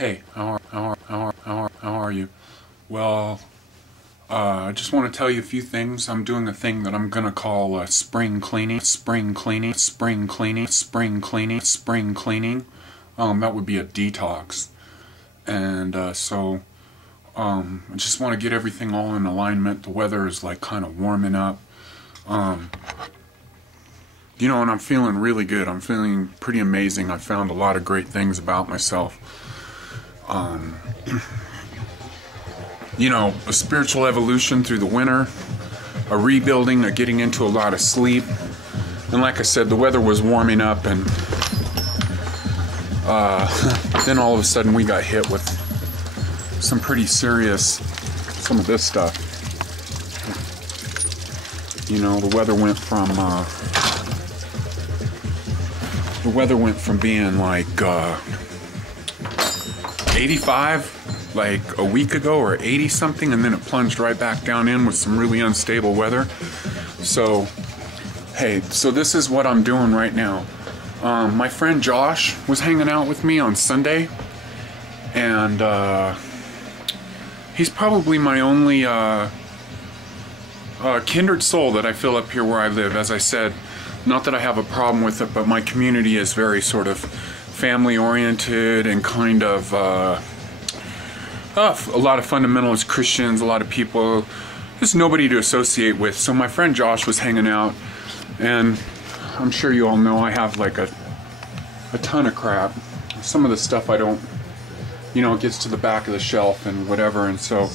Hey, how are you? Well, I just want to tell you a few things. I'm doing a thing that I'm gonna call spring cleaning. That would be a detox. And I just want to get everything all in alignment. The weather is like kind of warming up. You know, and I'm feeling really good. I'm feeling pretty amazing. I found a lot of great things about myself. You know, a spiritual evolution through the winter, a rebuilding, a getting into a lot of sleep. And like I said, the weather was warming up, and then all of a sudden we got hit with some pretty serious, some of this stuff. You know, the weather went from being like 85 like a week ago, or 80 something, and then it plunged right back down in with some really unstable weather. So hey, so this is what I'm doing right now. My friend Josh was hanging out with me on Sunday, and he's probably my only kindred soul that I feel up here where I live. As I said, not that I have a problem with it, but my community is very sort of family oriented and kind of a lot of fundamentalist Christians, a lot of people, just nobody to associate with. So my friend Josh was hanging out, and I'm sure you all know I have like a ton of crap. Some of the stuff I don't, you know, it gets to the back of the shelf and whatever. And so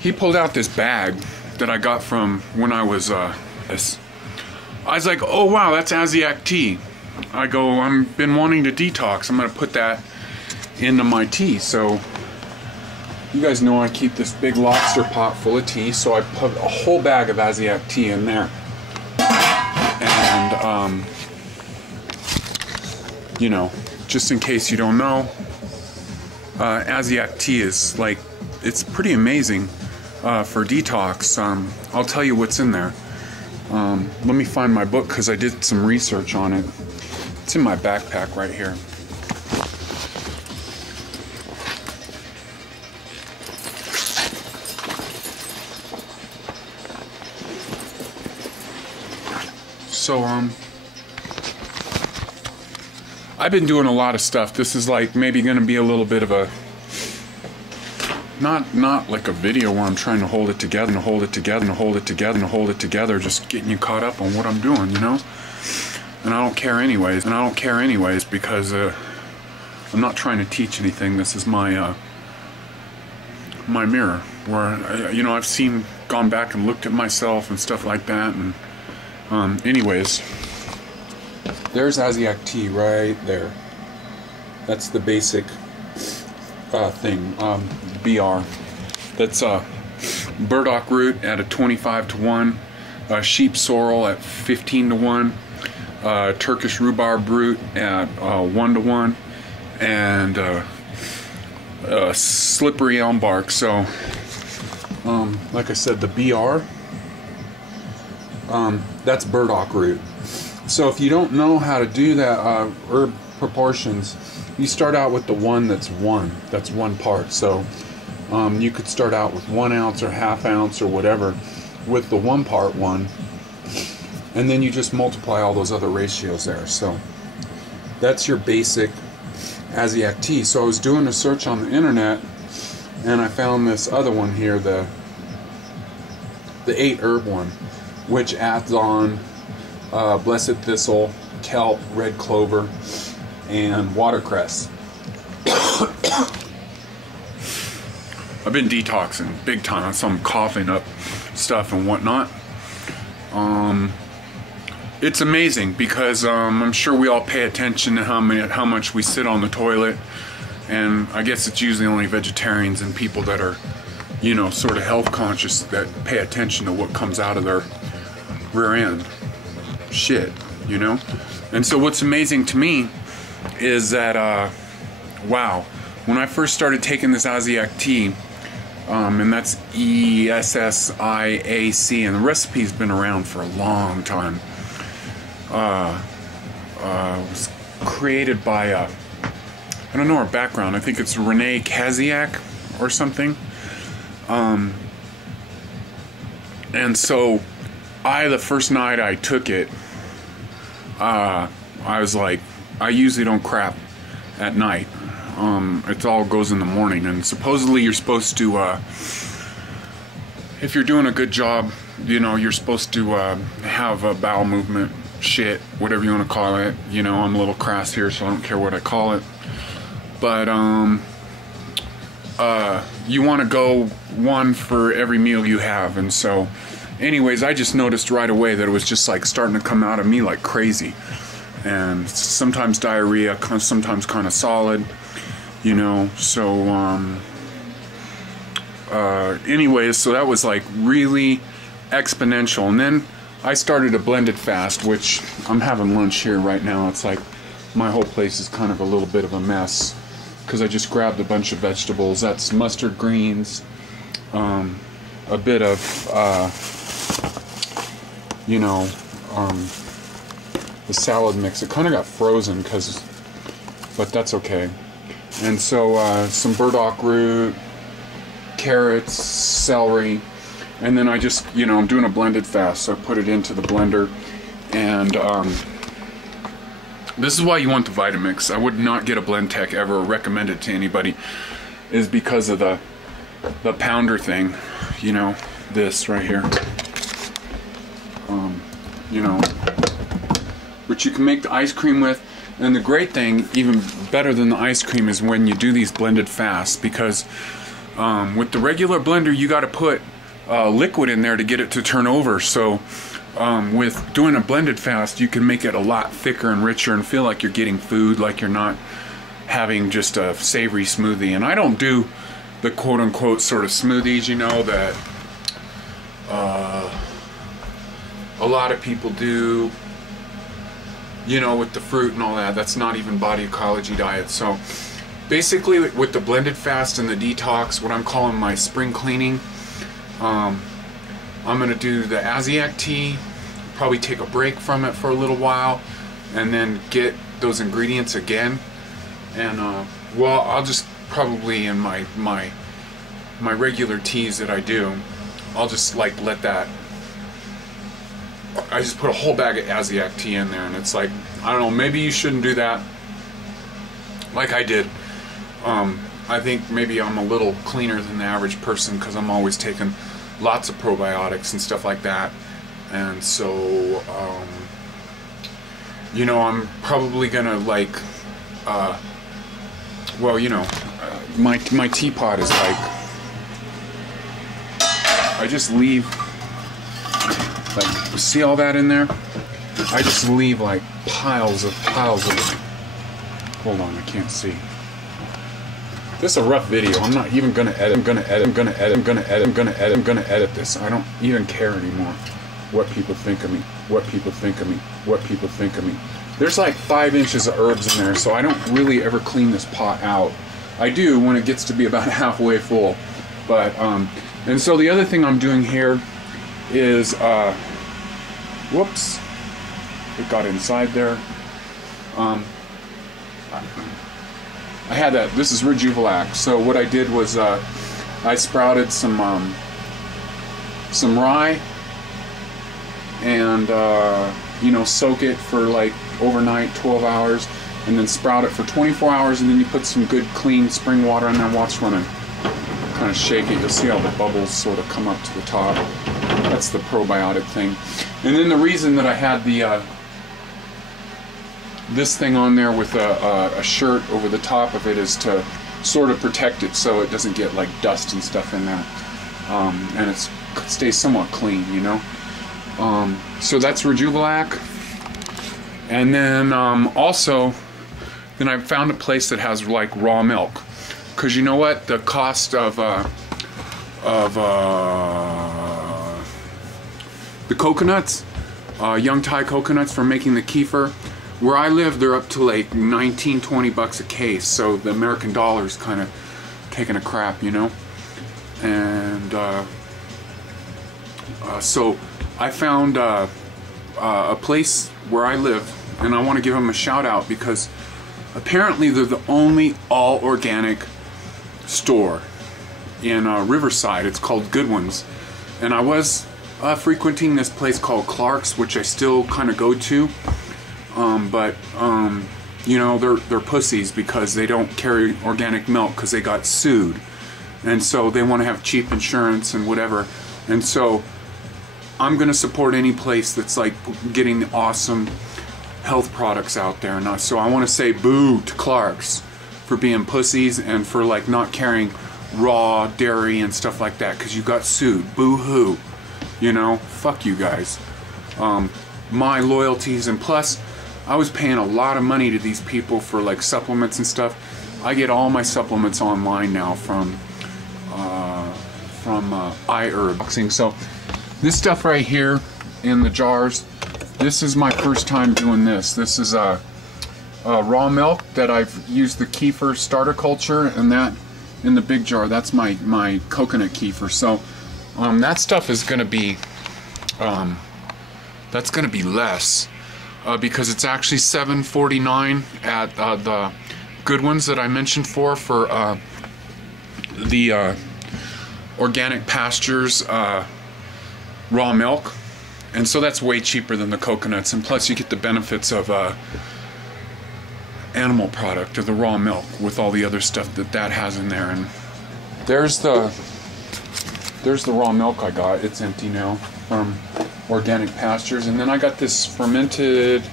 he pulled out this bag that I got from when I was I was like, oh wow, that's Asiac tea. I go, I've been wanting to detox. I'm gonna put that into my tea. So you guys know I keep this big lobster pot full of tea, so I put a whole bag of Asiac tea in there. And you know, just in case you don't know, Asiac tea is like, it's pretty amazing for detox. I'll tell you what's in there. Let me find my book, because I did some research on it. It's in my backpack right here. So I've been doing a lot of stuff. This is like maybe going to be a little bit of a not like a video where I'm trying to hold it together, just getting you caught up on what I'm doing, you know? And I don't care anyways, because I'm not trying to teach anything. This is my my mirror, where you know, I've gone back and looked at myself and stuff like that. And anyways, there's Asiac tea right there. That's the basic thing. BR. That's burdock root at a 25-to-1, sheep sorrel at 15-to-1, Turkish rhubarb root at 1-to-1, and slippery elm bark. So like I said, the BR, that's burdock root. So if you don't know how to do that herb proportions, you start out with the one that's one part. So you could start out with 1 ounce or ½ ounce or whatever with the 1 part one, and then you just multiply all those other ratios there. So that's your basic Asiac tea. So I was doing a search on the internet, and I found this other one here, the 8 herb one, which adds on blessed thistle, kelp, red clover, and watercress. I've been detoxing big time, so I'm coughing up stuff and whatnot. It's amazing, because I'm sure we all pay attention to how much we sit on the toilet, and I guess it's usually only vegetarians and people that are, you know, sort of health conscious that pay attention to what comes out of their rear end. Shit, you know? And so what's amazing to me is that, wow, when I first started taking this Asiac tea, and that's ESSIAC, and the recipe's been around for a long time. It was created by I don't know her background. I think it's Renee Kaziak or something. And so the first night I took it, I was like, I usually don't crap at night. It all goes in the morning, and supposedly you're supposed to, if you're doing a good job, you know, you're supposed to have a bowel movement, shit, whatever you want to call it. You know, I'm a little crass here, so I don't care what I call it. But you want to go one for every meal you have. And so anyways, I just noticed right away that it was just like starting to come out of me like crazy, and sometimes diarrhea, sometimes kind of solid, you know. So anyways, so that was like really exponential. And then I started a blended fast, which I'm having lunch here right now. It's like my whole place is kind of a little bit of a mess because I just grabbed a bunch of vegetables. That's mustard greens, a bit of you know, the salad mix. It kind of got frozen but that's okay. And so some burdock root, carrots, celery, and then I just, you know, I'm doing a blended fast, so I put it into the blender. And this is why you want the Vitamix. I would not get a Blend Tech ever, or recommend it to anybody, is because of the pounder thing, you know, this right here. You know, which you can make the ice cream with. And the great thing, even better than the ice cream, is when you do these blended fasts, because with the regular blender you got to put liquid in there to get it to turn over. So with doing a blended fast, you can make it a lot thicker and richer and feel like you're getting food, like you're not having just a savory smoothie. And I don't do the quote-unquote sort of smoothies, you know, that a lot of people do, you know, with the fruit and all that. That's not even body ecology diet. So basically with the blended fast and the detox, what I'm calling my spring cleaning, I'm gonna do the Asiac tea, probably take a break from it for a little while, and then get those ingredients again. And well, I'll just probably in my regular teas that I do, I'll just like let that, I just put a whole bag of Asiac tea in there, and it's like, I don't know, maybe you shouldn't do that like I did. I think maybe I'm a little cleaner than the average person because I'm always taking lots of probiotics and stuff like that. And so you know, I'm probably gonna like well, you know, my teapot is like, I just leave, like, see all that in there? I just leave like piles of hold on, I can't see. This is a rough video. I'm not even gonna edit. I'm gonna edit this. I don't even care anymore what people think of me. What people think of me. What people think of me. There's like 5 inches of herbs in there, so I don't really ever clean this pot out. I do when it gets to be about halfway full. But and so the other thing I'm doing here is whoops, it got inside there. I had that. This is Rejuvilac. So what I did was I sprouted some rye, and you know, soak it for like overnight, 12 hours, and then sprout it for 24 hours, and then you put some good clean spring water in there and watch when I kind of shake it. You'll see how the bubbles sort of come up to the top. That's the probiotic thing. And then the reason that I had the this thing on there with a shirt over the top of it is to sort of protect it so it doesn't get like dust and stuff in there, and it stays somewhat clean, you know. So that's Rejuvilac. And then also, then I found a place that has like raw milk, because you know what, the cost of the coconuts, young Thai coconuts for making the kefir, where I live, they're up to like 19-20 bucks a case. So the American dollar's kind of taking a crap, you know. And so I found a place where I live, and I want to give them a shout out because Apparently they're the only all organic store in Riverside. It's called Good Ones. And I was frequenting this place called Clark's, which I still kind of go to. But you know, they're pussies because they don't carry organic milk because they got sued. And so they want to have cheap insurance and whatever. And so I'm going to support any place that's like getting the awesome health products out there. And so I want to say boo to Clark's for being pussies and for like not carrying raw dairy and stuff like that because you got sued. Boo hoo. You know, fuck you guys. My loyalties, and plus I was paying a lot of money to these people for like supplements and stuff. I get all my supplements online now from iHerb. So this stuff right here in the jars, this is my first time doing this. This is raw milk that I've used the kefir starter culture, and that in the big jar, that's my coconut kefir. So that stuff is gonna be that's gonna be less because it's actually $7.49 at the Good Ones that I mentioned for the Organic Pastures raw milk. And so that's way cheaper than the coconuts, and plus you get the benefits of animal product, of the raw milk, with all the other stuff that has in there. And there's the raw milk I got. It's empty now from Organic Pastures. And then I got this fermented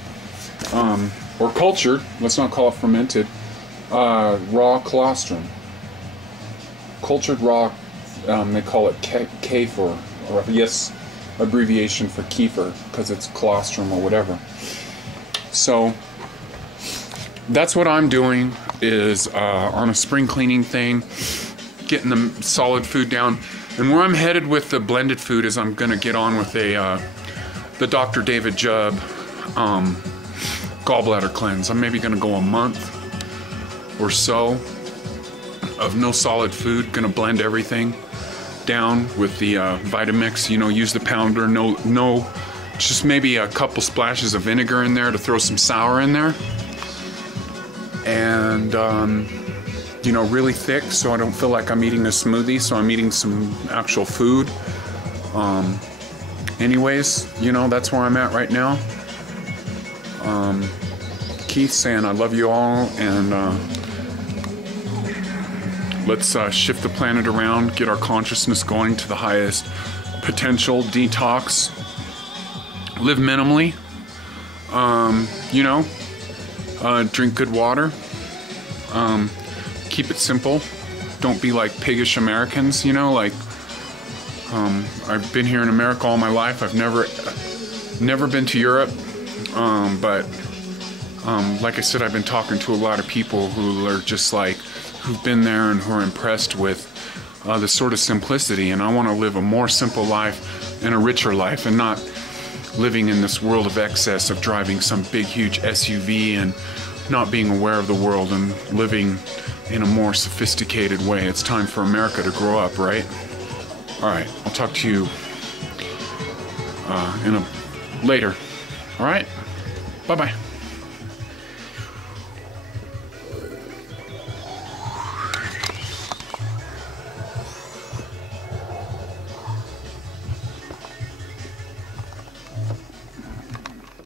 or cultured, let's not call it fermented, raw colostrum. Cultured raw, they call it kefir, or yes, abbreviation for kefir, because it's colostrum or whatever. So that's what I'm doing, is on a spring cleaning thing, getting the solid food down. And where I'm headed with the blended food is I'm gonna get on with the Dr. David Jubb gallbladder cleanse. I'm maybe gonna go a month or so of no solid food, gonna blend everything down with the Vitamix, you know, use the pounder, no, just maybe a couple splashes of vinegar in there to throw some sour in there. And you know, really thick, so I don't feel like I'm eating a smoothie, so I'm eating some actual food. Anyways, you know, that's where I'm at right now. Keith saying I love you all, and let's shift the planet around, get our consciousness going to the highest potential, detox, live minimally, you know, drink good water, keep it simple, don't be like piggish Americans, you know, like, I've been here in America all my life. I've never been to Europe, but like I said, I've been talking to a lot of people who are just like, who've been there and who are impressed with the sort of simplicity. And I want to live a more simple life and a richer life, and not living in this world of excess of driving some big huge SUV and not being aware of the world and living in a more sophisticated way. It's time for America to grow up, right? All right, I'll talk to you later. All right, bye-bye.